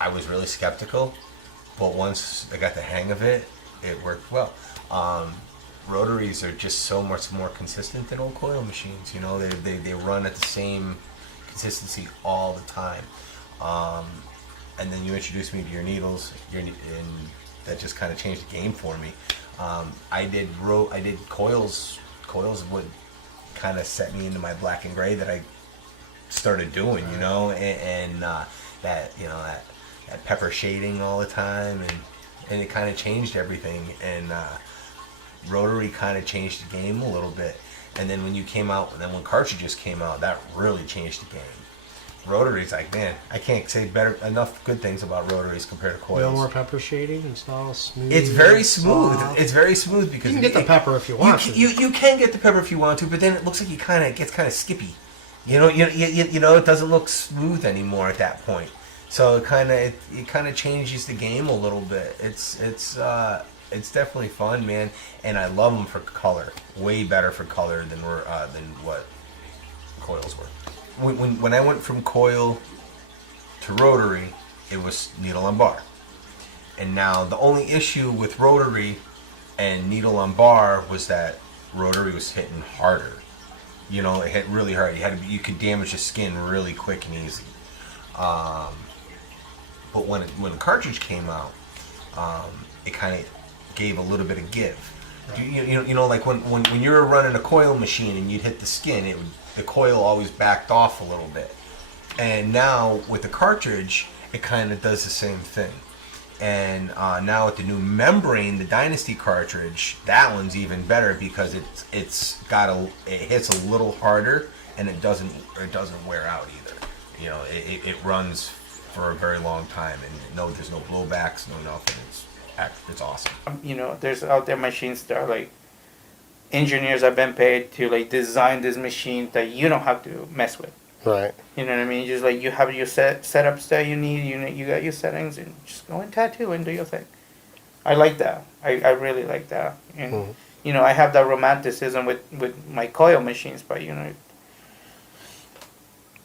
I was really skeptical, but once I got the hang of it, it worked well. Rotaries are just so much more consistent than old coil machines. You know, they run at the same consistency all the time. And then you introduced me to your needles, and that just kind of changed the game for me. I did coils. Coils would kind of set me into my black and gray that I started doing, you know, and that, you know, that pepper shading all the time, and it kind of changed everything. And Rotary kind of changed the game a little bit. And then when you came out, and then when cartridges came out, that really changed the game. Rotaries, like, man, I can't say enough good things about rotaries compared to coils. No more pepper shading. It's all smooth. It's very smooth. Soft. It's very smooth because you can get the pepper if you want to. You can get the pepper if you want to, but then it looks like it gets kind of skippy. You know, it doesn't look smooth anymore at that point. So it kind of changes the game a little bit. It's definitely fun, man, and I love them for color. Way better for color than what coils were. When I went from coil to rotary, it was needle on bar. And now the only issue with rotary and needle on bar was that rotary was hitting harder. You know, it hit really hard. You could damage the skin really quick and easy. But when the cartridge came out, it kind of gave a little bit of give. Right. You know, like when you were running a coil machine and you'd hit the skin, the coil always backed off a little bit. And now with the cartridge, it kind of does the same thing. And now with the new membrane, the Dynasty cartridge, that one's even better because it hits a little harder, and it doesn't wear out either. You know, it runs for a very long time, and there's no blowbacks, no nothing. It's awesome. You know, there's out there machines that are like, engineers have been paid to like design this machine that you don't have to mess with. Right. You know what I mean? Just like you have your setups that you need, you got your settings, and just go and tattoo and do your thing. I like that. I really like that. And you know, I have that romanticism with my coil machines, but you know,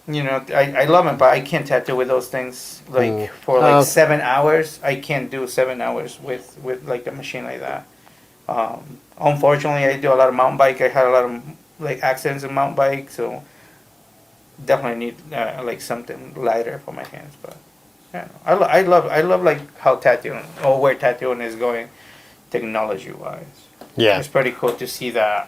I love them, but I can't tattoo with those things like for like 7 hours. I can't do 7 hours with like a machine like that. Unfortunately, I do a lot of mountain bike. I had a lot of like accidents in mountain bike, so definitely need like something lighter for my hands. But yeah, I love like how tattooing or where tattooing is going, technology wise. Yeah, it's pretty cool to see that.